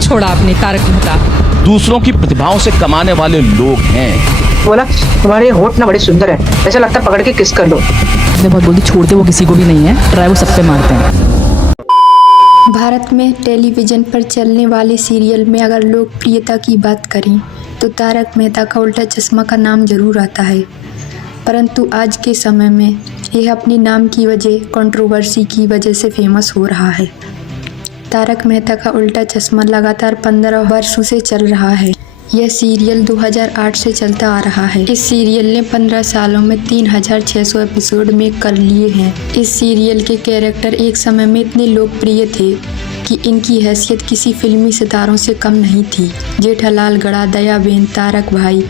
छोड़ा आपने तारक मेहता? दूसरों की प्रतिभाओं से कमाने वाले लोग हैं। बोला तुम्हारे होठ ना बड़े सुंदर है, ऐसा लगता है पकड़ के किस कर लो। बहुत बोलती, छोड़ते वो किसी को भी नहीं है, ट्राई वो सब पे मारते हैं। भारत में टेलीविज़न पर चलने वाले सीरियल में अगर लोकप्रियता की बात करें तो तारक मेहता का उल्टा चश्मा का नाम जरूर आता है, परंतु आज के समय में यह अपने नाम की वजह कंट्रोवर्सी की वजह से फेमस हो रहा है। तारक मेहता का उल्टा चश्मा लगातार 15 वर्षों से चल रहा है। यह सीरियल 2008 से चलता आ रहा है। इस सीरियल ने 15 सालों में 3600 एपिसोड मेक कर लिए हैं। इस सीरियल के कैरेक्टर एक समय में इतने लोकप्रिय थे कि इनकी हैसियत किसी फिल्मी सितारों से कम नहीं थी। जेठालाल गड़ा, दयाबेन, तारक भाई,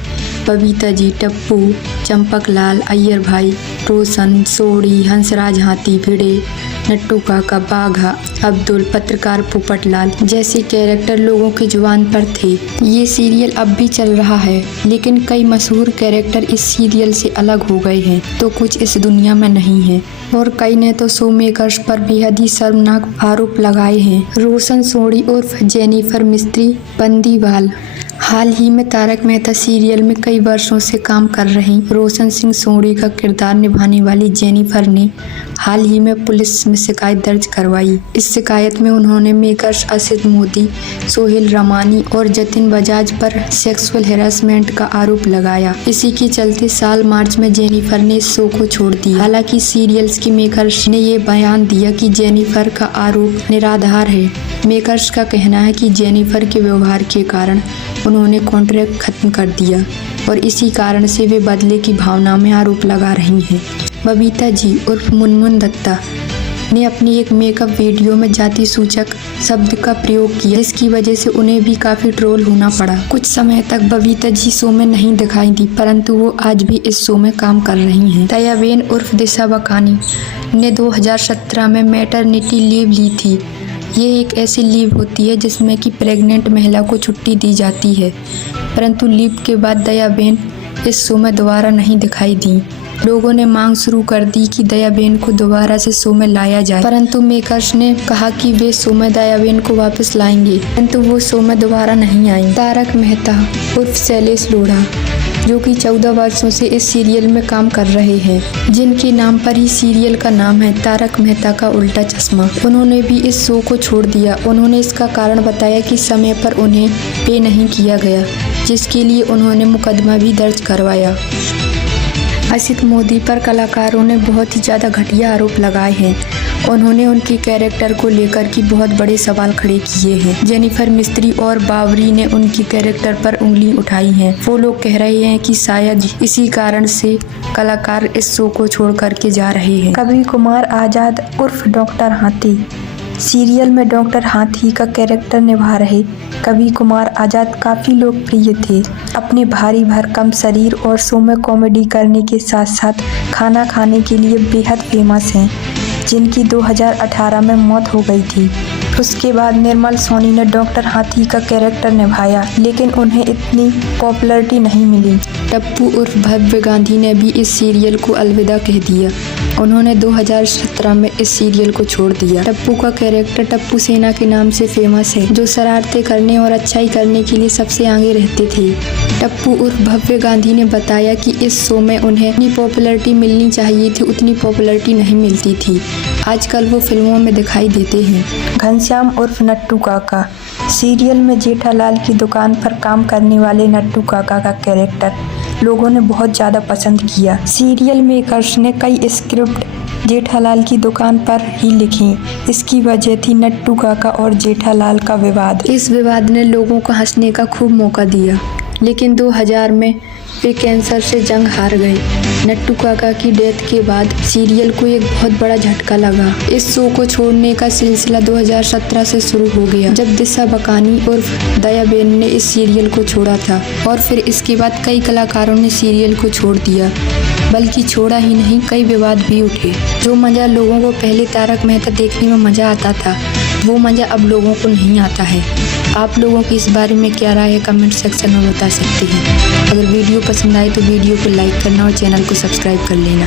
बबीता जी, टप्पू, चंपकलाल, अय्यर भाई, रोशन, सोढ़ी, हंसराज हाथी भिड़े, नट्टू काका, बाघा, अब्दुल, पत्रकार पोपटलाल जैसे कैरेक्टर लोगों के जुबान पर थे। ये सीरियल अब भी चल रहा है, लेकिन कई मशहूर कैरेक्टर इस सीरियल से अलग हो गए हैं तो कुछ इस दुनिया में नहीं है, और कई ने तो शो मेकर्स पर बेहद ही शर्मनाक आरोप लगाए हैं। रोशन सोढ़ी उर्फ जेनिफर मिस्त्री बंदीवाल हाल ही में तारक मेहता सीरियल में कई वर्षों से काम कर रही रोशन सिंह सोढ़ी का किरदार निभाने वाली जेनिफर ने हाल ही में पुलिस में शिकायत दर्ज करवाई। इस शिकायत में उन्होंने मेकर्स असित मोदी, सोहेल रमानी और जतिन बजाज पर सेक्सुअल हैरेसमेंट का आरोप लगाया। इसी के चलते साल मार्च में जेनिफर ने इस शो को छोड़ दिया। हालांकि सीरियल्स की मेकर्स ने ये बयान दिया कि जेनिफर का आरोप निराधार है। मेकर्स का कहना है कि जेनिफर के व्यवहार के कारण उन्होंने कॉन्ट्रैक्ट खत्म कर दिया और इसी कारण से वे बदले की भावना में आरोप लगा रही हैं। बबीता जी उर्फ मुनमुन दत्ता ने अपनी एक मेकअप वीडियो में जाति सूचक शब्द का प्रयोग किया, जिसकी वजह से उन्हें भी काफ़ी ट्रोल होना पड़ा। कुछ समय तक बबीता जी शो में नहीं दिखाई दी, परंतु वो आज भी इस शो में काम कर रही हैं। दयाबेन उर्फ दिशा बकानी ने 2017 में मैटरनिटी लीव ली थी। ये एक ऐसी लीव होती है जिसमें कि प्रेग्नेंट महिला को छुट्टी दी जाती है, परंतु लीव के बाद दयाबेन इस शो में दोबारा नहीं दिखाई दी। लोगों ने मांग शुरू कर दी कि दयाबेन को दोबारा से शो में लाया जाए, परंतु मेकर्स ने कहा कि वे शो में दयाबेन को वापस लाएंगे, परंतु वो शो में दोबारा नहीं आई। तारक मेहता उर्फ शैलेश लोढ़ा जो कि 14 वर्षों से इस सीरियल में काम कर रहे हैं, जिनके नाम पर ही सीरियल का नाम है तारक मेहता का उल्टा चश्मा, उन्होंने भी इस शो को छोड़ दिया। उन्होंने इसका कारण बताया कि समय पर उन्हें पे नहीं किया गया, जिसके लिए उन्होंने मुकदमा भी दर्ज करवाया। असित मोदी पर कलाकारों ने बहुत ही ज़्यादा घटिया आरोप लगाए हैं। उन्होंने उनके कैरेक्टर को लेकर के बहुत बड़े सवाल खड़े किए हैं। जेनिफर मिस्त्री और बावरी ने उनके कैरेक्टर पर उंगली उठाई है। वो लोग कह रहे हैं कि शायद इसी कारण से कलाकार इस शो को छोड़ करके जा रहे हैं। कवि कुमार आज़ाद उर्फ डॉक्टर हाथी सीरियल में डॉक्टर हाथी का कैरेक्टर निभा रहे कवि कुमार आज़ाद काफ़ी लोकप्रिय थे। अपने भारी भरकम शरीर और शो में कॉमेडी करने के साथ साथ खाना खाने के लिए बेहद फेमस हैं, जिनकी 2018 में मौत हो गई थी। उसके बाद निर्मल सोनी ने डॉक्टर हाथी का कैरेक्टर निभाया, लेकिन उन्हें इतनी पॉपुलैरिटी नहीं मिली। टप्पू उर्फ भव्य गांधी ने भी इस सीरियल को अलविदा कह दिया। उन्होंने 2017 में इस सीरियल को छोड़ दिया। टप्पू का कैरेक्टर टप्पू सेना के नाम से फेमस है, जो शरारतें करने और अच्छाई करने के लिए सबसे आगे रहते थे। टप्पू उर्फ भव्य गांधी ने बताया कि इस शो में उन्हें जितनी पॉपुलैरिटी मिलनी चाहिए थी उतनी पॉपुलैरिटी नहीं मिलती थी। आजकल वो फिल्मों में दिखाई देते हैं। घनश्याम उर्फ नट्टू काका सीरियल में जेठालाल की दुकान पर काम करने वाले नट्टू काका का कैरेक्टर लोगों ने बहुत ज़्यादा पसंद किया। सीरियल मेकर्स ने कई स्क्रिप्ट जेठालाल की दुकान पर ही लिखी। इसकी वजह थी नट्टू काका और जेठालाल का विवाद। इस विवाद ने लोगों को हंसने का खूब मौका दिया, लेकिन 2000 में वे कैंसर से जंग हार गए। नट्टू काका की डेथ के बाद सीरियल को एक बहुत बड़ा झटका लगा। इस शो को छोड़ने का सिलसिला 2017 से शुरू हो गया, जब दिशा बकानी उर्फ दयाबेन ने इस सीरियल को छोड़ा था, और फिर इसके बाद कई कलाकारों ने सीरियल को छोड़ दिया। बल्कि छोड़ा ही नहीं, कई विवाद भी उठे। जो मज़ा लोगों को पहले तारक मेहता देखने में मज़ा आता था, वो मज़ा अब लोगों को नहीं आता है। आप लोगों की इस बारे में क्या राय है, कमेंट सेक्शन में बता सकते हैं। अगर वीडियो पसंद आए तो वीडियो को लाइक करना और चैनल को सब्सक्राइब कर लेना।